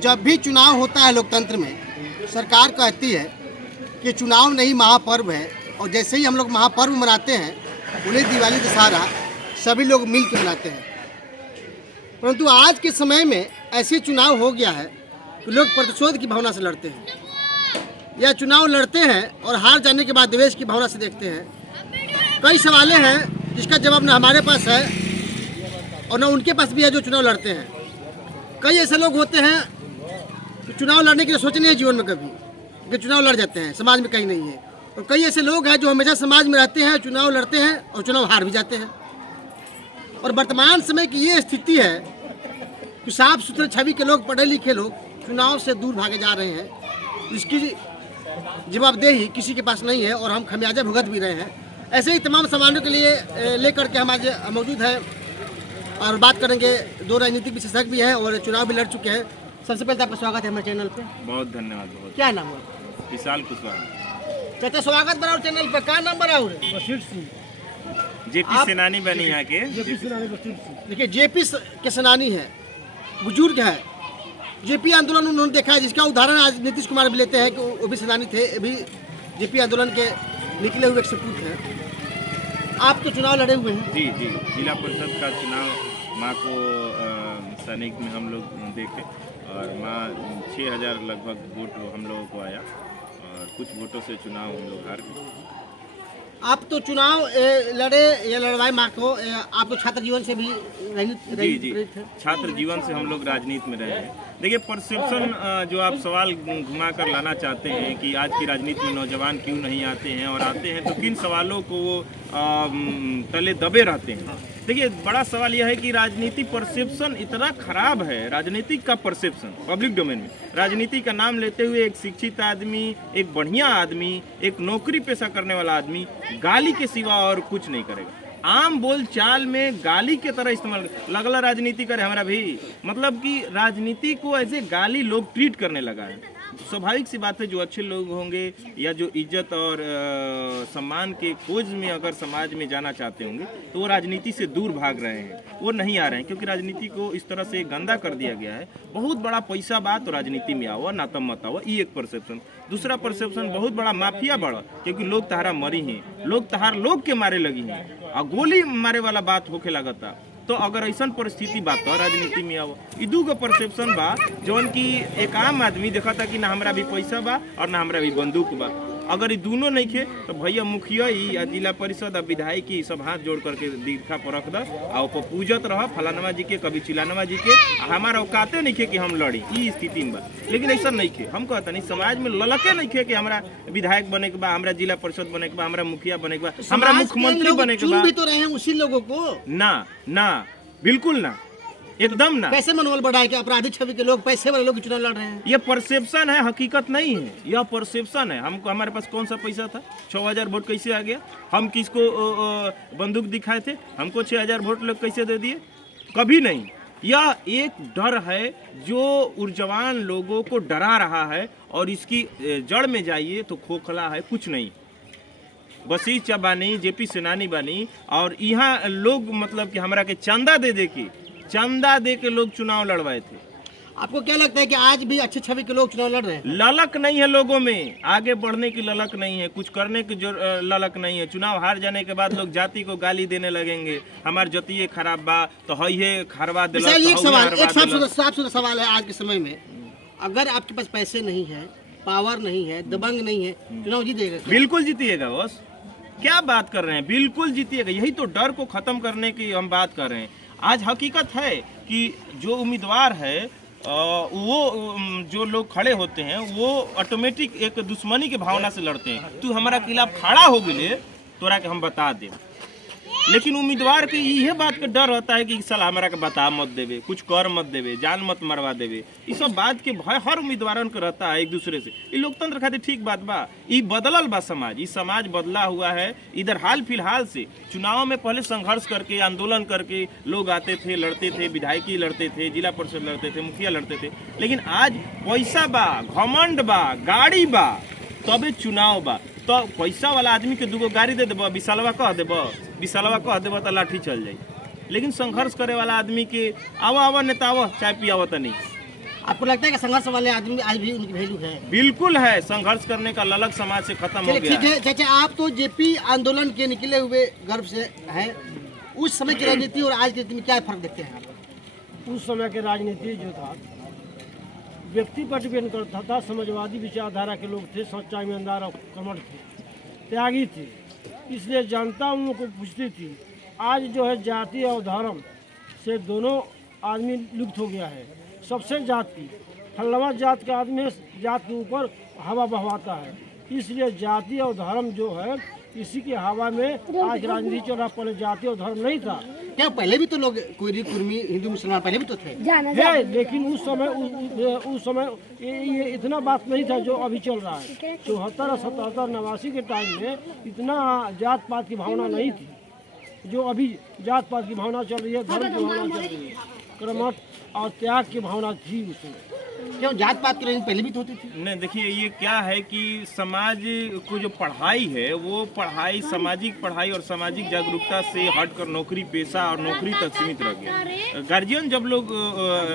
जब भी चुनाव होता है लोकतंत्र में, सरकार कहती है कि चुनाव नहीं महापर्व है, और जैसे ही हम लोग महापर्व मनाते हैं, उन्हें दिवाली दशहरा सभी लोग मिल के मनाते हैं। परंतु आज के समय में ऐसे चुनाव हो गया है कि लोग प्रतिशोध की भावना से लड़ते हैं, या चुनाव लड़ते हैं और हार जाने के बाद द्वेष की भावना से देखते हैं। कई सवालें हैं जिसका जवाब न हमारे पास है और न उनके पास भी है जो चुनाव लड़ते हैं। कई ऐसे लोग होते हैं कि चुनाव लड़ने के लिए सोचे नहीं है जीवन में कभी, कि चुनाव लड़ जाते हैं, समाज में कहीं नहीं है। और कई ऐसे लोग हैं जो हमेशा समाज में रहते हैं, चुनाव लड़ते हैं और चुनाव हार भी जाते हैं। और वर्तमान समय की ये स्थिति है कि साफ सुथरे छवि के लोग, पढ़े लिखे लोग चुनाव से दूर भागे जा रहे हैं। इसकी जवाबदेही किसी के पास नहीं है और हम खमियाजा भुगत भी रहे हैं। ऐसे ही तमाम सवालों के लिए लेकर के हम आज मौजूद हैं और बात करेंगे। दो राजनीतिक विशेषज्ञ भी हैं और चुनाव भी लड़ चुके हैं। सबसे पहले आपका स्वागत है हमारे चैनल पे। बहुत धन्यवाद। बहुत। क्या नाम है? विशाल कुशवाहा। चाचा स्वागत बनाओ चैनल पे। क्या नाम बनाओ? बशीर सिंह। जेपी सेनानी बनी यहाँ के। जेपी सेनानी बशीर सिंह। देखिए, जेपी के सेनानी है, बुजुर्ग है। जेपी आंदोलन उन्होंने देखा है, जिसका उदाहरण आज नीतीश कुमार भी लेते हैं कि वो भी सेनानी थे, भी जेपी आंदोलन के निकले हुए एक सपूत हैं। आप तो चुनाव लड़े हुए हैं। जी जी, जिला परिषद का चुनाव माँ को सैनिक में हम लोग देखे और माँ 6000 लगभग वोट हम लोगों को आया और कुछ वोटों से चुनाव हम लोग हार गए। आप तो चुनाव लड़े या लड़वाए माँ को, आप तो छात्र जीवन से भी जी, छात्र जीवन से हम लोग राजनीति में रहे हैं। देखिए, परसेप्शन जो आप सवाल घुमा कर लाना चाहते हैं कि आज की राजनीति में नौजवान क्यों नहीं आते हैं, और आते हैं तो किन सवालों को वो तले दबे रहते हैं। देखिए, बड़ा सवाल यह है कि राजनीति परसेप्शन इतना खराब है। राजनीतिक का परसेप्शन पब्लिक डोमेन में, राजनीति का नाम लेते हुए एक शिक्षित आदमी, एक बढ़िया आदमी, एक नौकरी पेशा करने वाला आदमी गाली के सिवा और कुछ नहीं करेगा। आम बोल चाल में गाली के तरह इस्तेमाल लगला राजनीति करे हमारा भी, मतलब कि राजनीति को ऐसे गाली लोग ट्रीट करने लगा है। स्वाभाविक सी बात है, जो अच्छे लोग होंगे या जो इज्जत और सम्मान के खोज में अगर समाज में जाना चाहते होंगे तो वो राजनीति से दूर भाग रहे हैं, वो नहीं आ रहे हैं, क्योंकि राजनीति को इस तरह से गंदा कर दिया गया है। बहुत बड़ा पैसा बात तो राजनीति में आओ ना तब मत आओ, ये एक परसेप्शन। दूसरा परसेप्शन, बहुत बड़ा माफिया बड़ा, क्योंकि लोग तहारा मरी हैं, लोग तहार लोग के मारे लगी हैं और गोली मारे वाला बात होके लगता। तो अगर ऐसा परिस्थिति बात तो राजनीति में आओ। ई दूगो परसेप्शन बा जौन की एक आम आदमी देखा था कि ना हमरा भी पैसा बा और ना हमरा भी बंदूक बा। अगर ये दोनों नहीं खे तो भैया मुखिया ही या जिला परिषद और विधायक ही सब हाथ जोड़ करके दीर्घा पर रख द और ऊपर पूजत रह फलानवा जी के, कभी चिलानवा जी के। हमारा औकाते नहीं खे कि हम लड़ी, ई स्थिति में बा। लेकिन ऐसा नहीं खे, हम कहते नहीं, समाज में ललके नहीं खे कि हमारा विधायक बने के बा, हमारा जिला परिषद बने के बा, हमारा मुखिया बने के बा, हमारा मुख्यमंत्री बने के बा। भी तो रहे हैं उसी लोगों को। ना, बिल्कुल ना, एकदम ना। कैसे मनोबल बढ़ा है कि अपराधी छवि के लोग, पैसे वाले लोग चुनाव लड़ रहे हैं? ये परसेप्शन है, हकीकत नहीं है। यह परसेप्शन है। हमको, हमारे पास कौन सा पैसा था? 6000 वोट कैसे आ गया? हम किसको बंदूक दिखाए थे? हमको 6000 वोट लोग कैसे दे दिए? कभी नहीं। यह एक डर है जो ऊर्जावान लोगों को डरा रहा है, और इसकी जड़ में जाइए तो खोखला है, कुछ नहीं। बशीर चा बानी, जेपी सेनानी बानी, और यहाँ लोग मतलब कि हमरा के चंदा दे के लोग चुनाव लड़वाए थे। आपको क्या लगता है कि आज भी अच्छे छवि के लोग चुनाव लड़ रहे हैं? ललक नहीं है लोगों में, आगे बढ़ने की ललक नहीं है, कुछ करने की जो ललक नहीं है। चुनाव हार जाने के बाद लोग जाति को गाली देने लगेंगे, हमार जाति खराब बा तो है खरवा दिला। एक साफ सुथरा सवाल है आज के समय में, अगर आपके पास पैसे नहीं है, पावर नहीं है, दबंग नहीं है, चुनाव जीतेगा? बिल्कुल जीतिएगा बॉस, क्या बात कर रहे हैं, बिल्कुल जीतिएगा। यही तो डर को खत्म करने की हम बात कर रहे हैं। आज हकीकत है कि जो उम्मीदवार है वो जो लोग खड़े होते हैं वो ऑटोमेटिक एक दुश्मनी की भावना से लड़ते हैं। तू हमारा खिलाफ खड़ा हो गए तोरा के हम बता दे। लेकिन उम्मीदवार के यह बात का डर रहता है कि साला हमारा के बता मत देवे, कुछ कर मत देवे, जान मत मरवा देवे। ये सब बात के भय हर उम्मीदवारन को रहता है एक दूसरे से। ये लोकतंत्र खातिर ठीक बात बा, ये बदलल बा समाज, ये समाज बदला हुआ है। इधर हाल फिलहाल से चुनाव में पहले संघर्ष करके, आंदोलन करके लोग आते थे, लड़ते थे, विधायकी लड़ते थे, जिला परिषद लड़ते थे, मुखिया लड़ते थे। लेकिन आज पैसा बा, घमंड बा, गाड़ी बा, तबे चुनाव बा। तो पैसा वाला आदमी के दूगो गाड़ी दे देबो, विशालवा कह देबो तो लाठी चल जाई। लेकिन संघर्ष करे वाला आदमी के आवा नेता आवा चाय पियावा तो नहीं। आपको लगता है कि संघर्ष वाले आदमी आज भी उनकी वैल्यू है? बिल्कुल है, संघर्ष करने का ललक समाज से खत्म हो चलिए गया ठीक है चाचा, आप तो जेपी आंदोलन के निकले हुए गर्भ से हैं, उस समय की राजनीति और आज की राजनीति में क्या फर्क देखते हैं आप? उस समय के राजनीति जो था व्यक्ति पर डिपेंड करता था। समाजवादी विचारधारा के लोग थे, सच्चा ईमानदार और कर्मठ थे, त्यागी थे, इसलिए जनता उनको पूछती थी। आज जो है जाति और धर्म से दोनों आदमी लुप्त हो गया है। सबसे जाति फलवा जात का आदमी है, जात के ऊपर हवा बहवाता है, इसलिए जाति और धर्म जो है इसी की हवा में आज राजनीति चल रहा। पहले जाति और धर्म नहीं था। क्या पहले भी तो लोग कोई कुर्मी हिंदू मुसलमान पहले भी तो थे? है, लेकिन उस समय ये इतना बात नहीं था जो अभी चल रहा है। 74, 77, 89 के टाइम में इतना जात पात की भावना नहीं थी जो अभी जात पात की भावना चल रही है, धर्म की भावना चल रही है, कर्मठ और त्याग की भावना थी उसमें। क्यों जात पात की राजनीति पहले भी तो होती थी? नहीं, देखिए ये क्या है कि समाज को जो पढ़ाई है वो पढ़ाई सामाजिक पढ़ाई और सामाजिक जागरूकता से हटकर नौकरी पेशा और नौकरी तक सीमित रह गया। गार्जियन जब लोग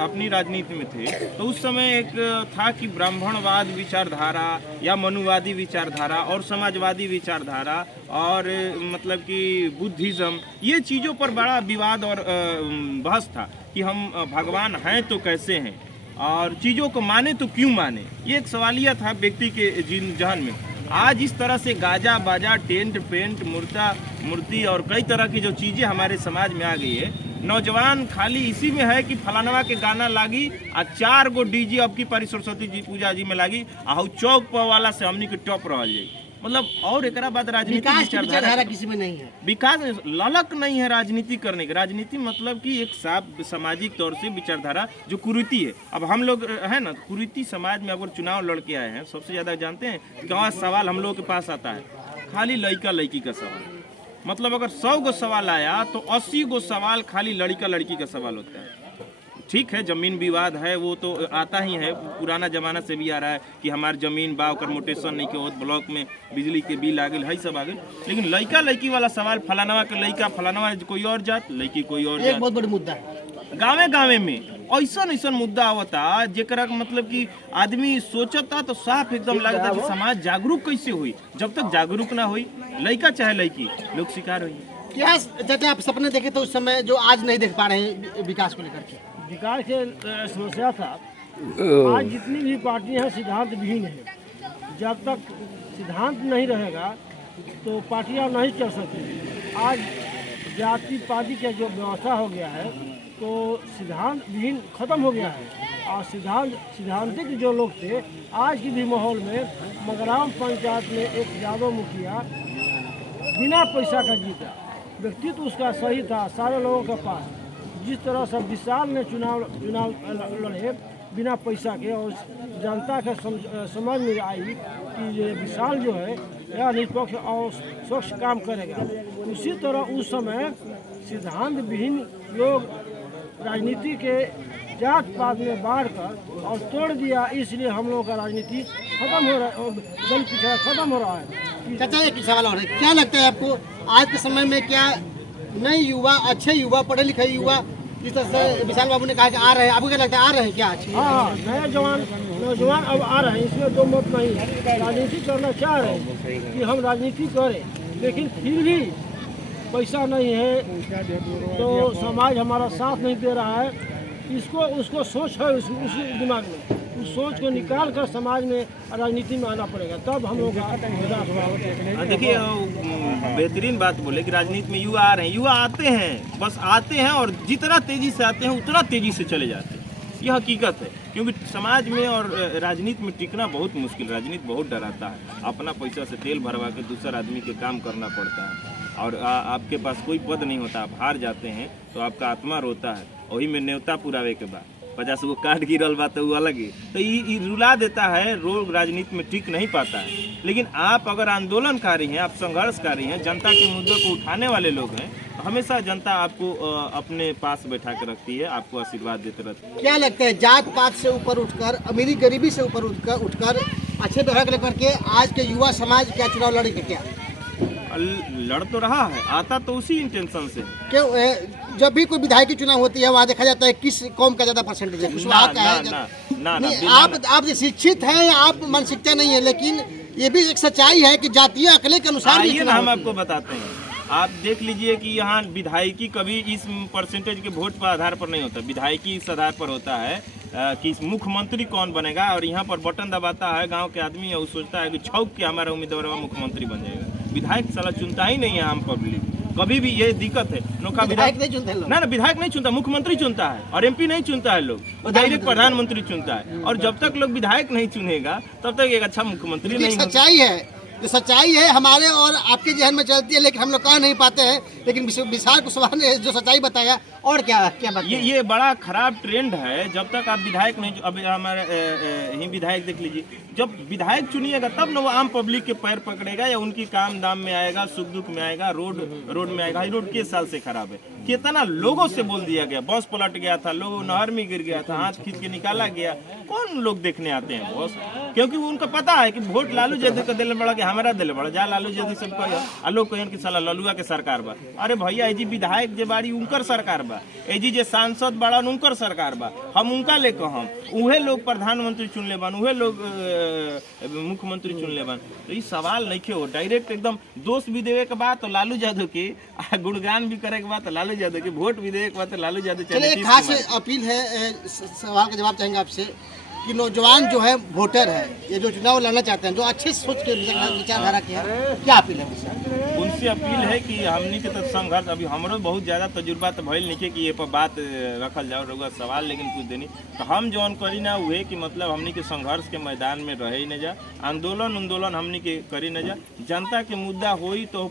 अपनी राजनीति में थे तो उस समय एक था कि ब्राह्मणवाद विचारधारा या मनुवादी विचारधारा और समाजवादी विचारधारा और मतलब कि बुद्धिज्म, ये चीज़ों पर बड़ा विवाद और बहस था कि हम भगवान हैं तो कैसे हैं और चीज़ों को माने तो क्यों माने। ये एक सवालिया था व्यक्ति के जहन में। आज इस तरह से गाजा बाजा टेंट पेंट मूर्ति और कई तरह की जो चीज़ें हमारे समाज में आ गई है, नौजवान खाली इसी में है कि फलानवा के गाना लागी और 4 गो डीजे अब की पारी सरस्वती जी पूजा जी में लागी आ चौक पर वाला से हमनी के टॉप रह जाए। मतलब और एक बाद राजनीति विचारधारा किसी में नहीं है, विकास ललक नहीं है राजनीति करने की। राजनीति मतलब कि एक साफ सामाजिक तौर से विचारधारा जो कुरीति है। अब हम लोग है ना, कुरीति समाज में अगर चुनाव लड़के आए हैं, सबसे ज़्यादा जानते हैं कहाँ सवाल हम लोगों के पास आता है, खाली लड़का लड़की का सवाल। मतलब अगर 100 गो सवाल आया तो 80 गो सवाल खाली लड़का लड़की का सवाल होता है। ठीक है, जमीन विवाद है वो तो आता ही है, पुराना जमाना से भी आ रहा है कि हमार जमीन बा ओकर मोटेशन नहीं के होत, ब्लॉक में बिजली के बिल आ गई है, सब आ गई। लेकिन लड़का लड़की वाला सवाल, फलानवा के लड़का फलानवा कोई और जात, लड़की कोई और जात, बहुत बड़ा मुद्दा है। गाँवे में ऐसा मुद्दा आवता जेकरा मतलब कि आदमी सोचता तो साफ एकदम लगता कि समाज जागरूक कैसे हुई। जब तक जागरूक ना हुई, लड़का चाहे लड़की, लोग शिकार हुई। क्या चाचा आप सपने देखे तो उस समय जो आज नहीं देख पा रहे हैं विकास को लेकर के? विकास की समस्या था, आज जितनी भी पार्टियां हैं सिद्धांत विहीन है। जब तक सिद्धांत नहीं रहेगा तो पार्टियां नहीं चल सकती। आज जाति पाति का जो व्यवस्था हो गया है तो सिद्धांत विहीन खत्म हो गया है। और सिद्धांतिक जो लोग थे, आज की भी माहौल में मगराम पंचायत में एक यादव मुखिया बिना पैसा का जीता, व्यक्तित्व उसका सही था सारे लोगों के पास। जिस तरह से विशाल ने चुनाव लड़े बिना पैसा के और जनता के समझ में आई कि ये विशाल जो है यह निष्पक्ष और स्वच्छ काम करेगा, उसी तरह उस समय सिद्धांत विहीन लोग राजनीति के जात पात में बाढ़ कर और तोड़ दिया। इसलिए हम लोगों का राजनीति खत्म हो रहा है, दल पिछड़ा खत्म हो रहा है। चाचा एक सवाल और है, क्या लगता है आपको आज के समय में क्या नए युवा, अच्छे युवा, पढ़े लिखे युवा, जिस तरह से विशाल बाबू ने कहा कि आ रहे हैं, आपको क्या लगता है आ रहे हैं क्या? हाँ, नए नौजवान अब आ रहे हैं, इसमें दो मत नहीं है। राजनीति करना चाह रहे हैं कि हम राजनीति करें, लेकिन फिर भी पैसा नहीं है तो समाज हमारा साथ नहीं दे रहा है। उसको सोच है उसी दिमाग में, उस सोच को निकाल कर समाज में राजनीति में आना पड़ेगा, तब हम लोग का। देखिए बेहतरीन बात बोले कि राजनीति में युवा आ रहे हैं, युवा आते हैं, बस आते हैं और जितना तेजी से आते हैं उतना तेजी से चले जाते हैं। ये हकीकत है, क्योंकि समाज में और राजनीति में टिकना बहुत मुश्किल। राजनीति बहुत डराता है, अपना पैसा से तेल भरवा के दूसरा आदमी के काम करना पड़ता है और आपके पास कोई पद नहीं होता, आप हार जाते हैं तो आपका आत्मा रोता है। वही में न्योता पुरावे के बाद 50 गो कार्ड गिरल बा तो वो अलग ही, तो ये रुला देता है, रोग राजनीति में टिक नहीं पाता है। लेकिन आप अगर आंदोलनकारी हैं, आप संघर्षकारी हैं, जनता के मुद्दों को उठाने वाले लोग हैं, तो हमेशा जनता आपको अपने पास बैठा के रखती है, आपको आशीर्वाद देते रहती है। क्या लगता है जात पात से ऊपर उठकर, अमीरी गरीबी से ऊपर उठकर अच्छे तरह लेकर के आज के युवा समाज क्या चुनाव लड़ेंगे क्या? लड़ तो रहा है, आता तो उसी इंटेंशन से। क्यों जब भी कोई विधायक की चुनाव होती है वहाँ देखा जाता है किस कौम का ज्यादा परसेंटेज है, कुशवाहा का है नहीं, आप शिक्षित हैं, आप मानसिकता नहीं है, लेकिन ये भी एक सच्चाई है कि जातीय आंकड़े के अनुसार भी आइए ना हम आपको बताते हैं। आप देख लीजिए कि यहाँ विधायकी कभी इस परसेंटेज के वोट पर आधार पर नहीं होता, विधायकी इस आधार पर होता है कि मुख्यमंत्री कौन बनेगा, और यहाँ पर बटन दबाता है गांव के आदमी और सोचता है कि छौक के हमारा उम्मीदवार मुख्यमंत्री बन जाएगा। विधायक साला चुनता ही नहीं है आम पब्लिक, कभी भी ये दिक्कत है। नोखा विधायक नहीं चुनते लोग, ना विधायक नहीं चुनता, मुख्यमंत्री चुनता है, और एमपी नहीं चुनता है लोग, वो डायरेक्ट प्रधानमंत्री चुनता है। और जब तक लोग विधायक नहीं चुनेगा तब तक एक अच्छा मुख्यमंत्री नहीं होगा। सच्चाई है, ये सच्चाई है हमारे और आपके जहन में चलती है, लेकिन हम लोग कह नहीं पाते हैं। लेकिन विशाल कुशवाहा ने जो सच्चाई बताया, और क्या बात ये बड़ा खराब ट्रेंड है। जब तक आप विधायक नहीं, अब हमारे ही विधायक देख लीजिए, जब विधायक चुनिएगा तब ना वो आम पब्लिक के पैर पकड़ेगा या उनकी काम दाम में आएगा, सुख दुख में आएगा, रोड में आएगा। रोड किस साल से खराब है, कितना लोगों से बोल दिया गया, बस पलट गया था, लोग नहर में गिर गया था, हाथ खींच के निकाला गया। कौन लोग देखने आते हैं बस, क्योंकि उनको पता है कि वोट लालू यादव को दिले बड़ा कि हमारा दिले बड़ा, जा लालू यादव से कह लोग कहन कि साला ललुआ के सरकार बा। अरे भैया एजी विधायक जे बाड़ी उनकर सरकार बा, एजी जे सांसद बड़ा उनकर सरकार बा, हम उनका लेकर हम उहे लोग प्रधानमंत्री चुन ले बन, उहे लोग मुख्यमंत्री चुन ले बन। तो ये सवाल नहीं हो, डायरेक्ट एकदम दोष भी देवे के बाद तो लालू यादव के, गुणगान भी करे के बाद तो लालू यादव के, वोट भी देवे के बाद तो लालू यादव। चलिए एक खास अपील है, सवाल का जवाब चाहेंगे आपसे कि नौजवान जो है वोटर है, ये जो चुनाव लड़ना चाहते हैं, जो अच्छे सोच के विचारधारा के हैं, क्या अपील है उनसे? अपील है कि हमनी के तो संघर्ष, अभी हमरो बहुत ज़्यादा तजुर्बा तो भइल नहीं कि ये पर बात रखल जाओ रउआ सवाल, लेकिन कुछ देनी तो हम जौन करी ना हुए कि मतलब हमनी के संघर्ष के मैदान में रहे ही न जा, आंदोलन हमनी के करी न जा। जनता के मुद्दा होई तो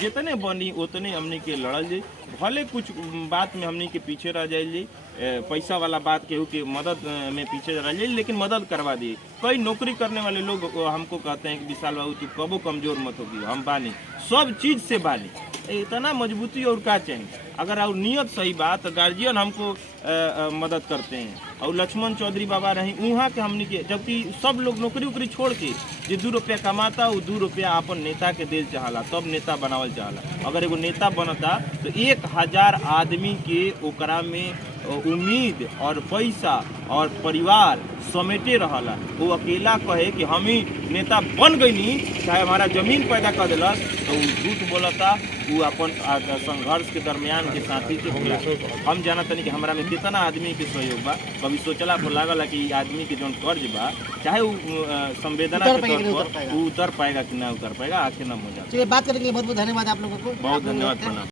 जितने बनी उतने हमनी के लड़ल जाई, भले कुछ बात में हमनी के पीछे रह जाइए, पैसा वाला बात केहू की मदद में पीछे रह जाइए, लेकिन मदद करवा दिए। कई नौकरी करने वाले लोग हमको कहते हैं कि विशाल बाबू तू कबो कमजोर मत होगी, हम बानी सब चीज़ से बानी, इतना मजबूती और क्या चाहिए। अगर और नियत सही बात तो गार्जियन हमको मदद करते हैं। और लक्ष्मण चौधरी बाबा रही वहाँ के हमने के, जबकि सब लोग नौकरी उकरी छोड़ के जो 2 रुपया कमाता वो 2 रुपया अपन नेता के दिल चाहला, तब नेता बनावल चाहला। अगर एगो नेता बनता तो 1000 आदमी के ओकरा में उम्मीद और पैसा और परिवार समेटे रहला। वो अकेला कहे कि हम ही नेता बन गई नहीं, चाहे हमारा जमीन पैदा कर दिलक, तो वो झूठ बोलता, वो अपन संघर्ष के दरमियान के साथी के होला। हम जानत नहीं कि हमरा में कितना आदमी के सहयोग बा। कभी सोचला पर लागल कि आदमी के जौन कर्ज बा, चाहे वो संवेदना के तौर पर वो उतर पाएगा कि ना उतर पाएगा, आखिर ना हो जाता। चलिए बात करने के लिए बहुत बहुत धन्यवाद आप लोगों को। बहुत धन्यवाद, प्रणाम।